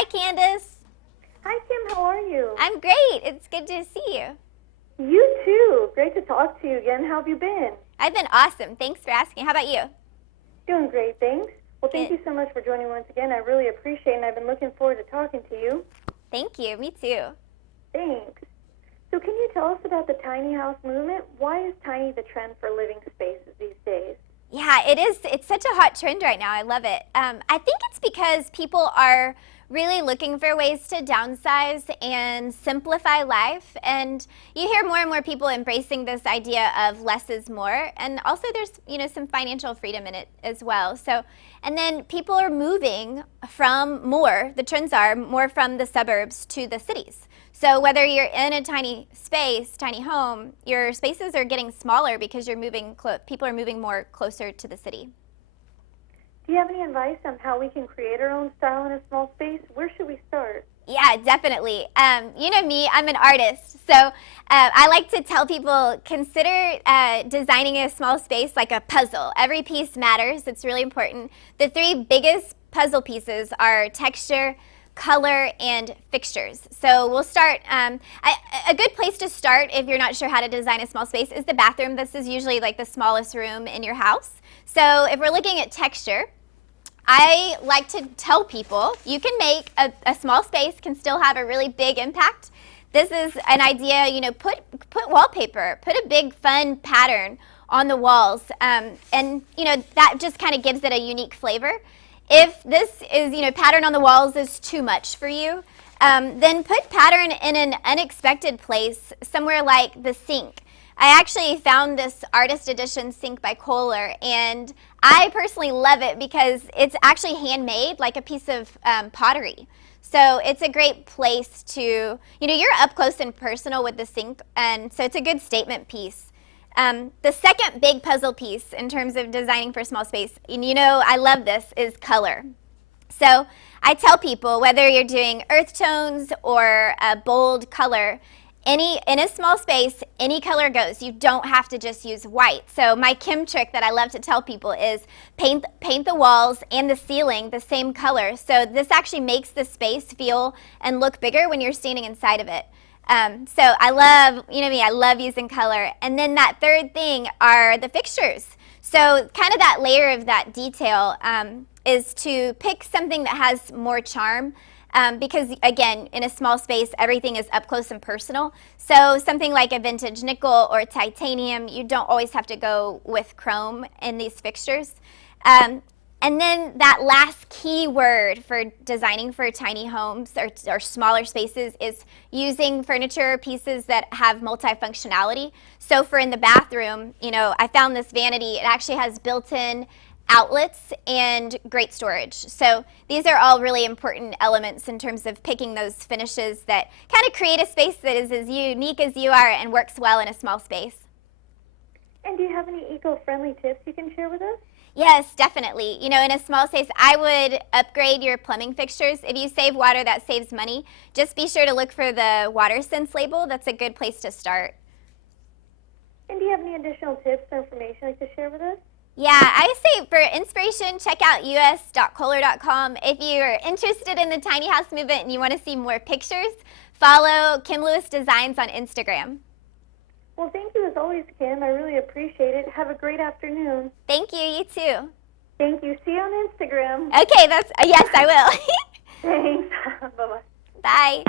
Hi, Candace. Hi, Kim. How are you? I'm great. It's good to see you. You too. Great to talk to you again. How have you been? I've been awesome. Thanks for asking. How about you? Doing great, thanks. Well, thank Good. you so much for joining once again. I really appreciate it, and I've been looking forward to talking to you. Thank you. Me too. Thanks. So can you tell us about the tiny house movement? Why is tiny the trend for living spaces these days? Yeah, it is. It's such a hot trend right now. I love it. I think it's because people are really looking for ways to downsize and simplify life. And you hear more and more people embracing this idea of less is more. And also there's, some financial freedom in it as well. So, and then people are moving the trends are more from the suburbs to the cities. So whether you're in a tiny space, tiny home, your spaces are getting smaller because people are moving more closer to the city. Do you have any advice on how we can create our own style in a small space? Where should we start? Yeah, definitely. You know me, I'm an artist. So I like to tell people, consider designing a small space like a puzzle. Every piece matters. It's really important. The three biggest puzzle pieces are texture, color, and fixtures. So we'll start, a good place to start if you're not sure how to design a small space is the bathroom. This is usually like the smallest room in your house. So if we're looking at texture, I like to tell people you can make a small space can still have a really big impact. This is an idea, put wallpaper, put a big fun pattern on the walls, and that just kind of gives it a unique flavor. If this is, pattern on the walls is too much for you, then put pattern in an unexpected place, somewhere like the sink. I actually found this artist edition sink by Kohler, and I personally love it because it's actually handmade, like a piece of pottery. So it's a great place to, you're up close and personal with the sink, and so it's a good statement piece. The second big puzzle piece in terms of designing for small space, and I love this, is color. So I tell people, whether you're doing earth tones or a bold color, in a small space, any color goes. You don't have to just use white. So my Kim trick that I love to tell people is paint the walls and the ceiling the same color. So this actually makes the space feel and look bigger when you're standing inside of it. So I love, I love using color. And then that third thing are the fixtures. So kind of that layer of that detail is to pick something that has more charm. Because again, in a small space, everything is up close and personal. So something like a vintage nickel or titanium, you don't always have to go with chrome in these fixtures. And then that last key word for designing for tiny homes or smaller spaces is using furniture pieces that have multifunctionality. So for in the bathroom, I found this vanity. It actually has built-in outlets and great storage. So these are all really important elements in terms of picking those finishes that kind of create a space that is as unique as you are and works well in a small space. And do you have any eco-friendly tips you can share with us? Yes, definitely. In a small space, I would upgrade your plumbing fixtures. If you save water, that saves money. Just be sure to look for the water sense label. That's a good place to start. And do you have any additional tips or information you'd like to share with us? Yeah, I say for inspiration, check out us.kohler.com. If you're interested in the tiny house movement and you want to see more pictures, follow Kim Lewis Designs on Instagram. Well, thank you as always, Kim. I really appreciate it. Have a great afternoon. Thank you. You too. Thank you. See you on Instagram. Okay, yes, I will. Thanks. Bye-bye. Bye.